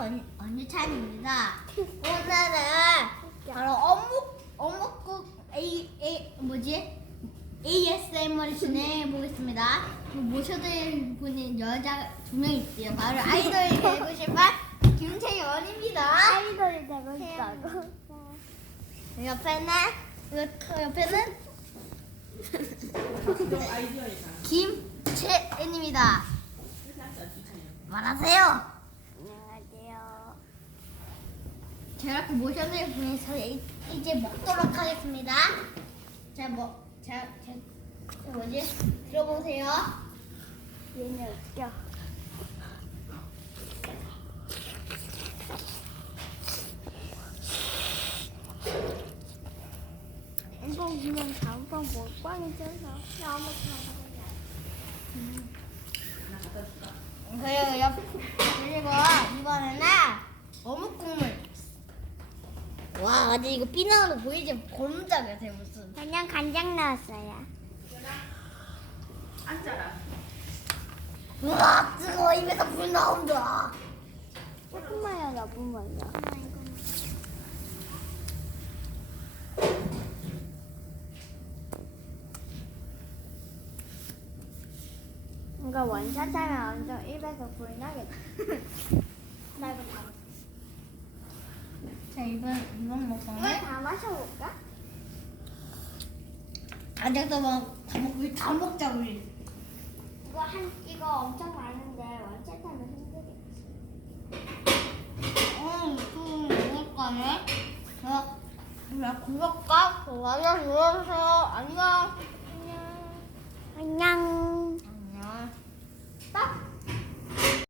권유찬입니다. 오늘은 바로 어묵국 ASMR을 진행해 보겠습니다. 모셔드릴 분이 여자 2명 있어요. 바로 아이돌이 되고 싶은 김채연입니다. 아이돌이 되고 싶다고. 옆에는 김채연입니다. 말하세요. 안녕하세요. 제가 이렇게 모셔드릴 분이 저희 이제 먹도록 하겠습니다. 들어보세요. 얘네 웃겨. 이거 그냥 다음번 먹방이잖아. 너무 그리고 이번에는 어묵 국물. 와, 아직 이거 삐나로 보이지? 고무장 같아 무슨. 그냥 간장 넣었어요. 우와, 뜨거워. 입에서 불 나온다. 조금만요, 너뿐만요. 이거 원샷 하면 완전 입에서 불 나겠다. 나 이거 다 자, 이번 먹방은 이거 다 마셔볼까? 간장도 우리 다 먹자 우리. 이거 엄청 많은데 원샷 하면 힘들겠지. 먹을까네. 자, 구독과 좋아요 눌러주세요. 안녕. 안녕.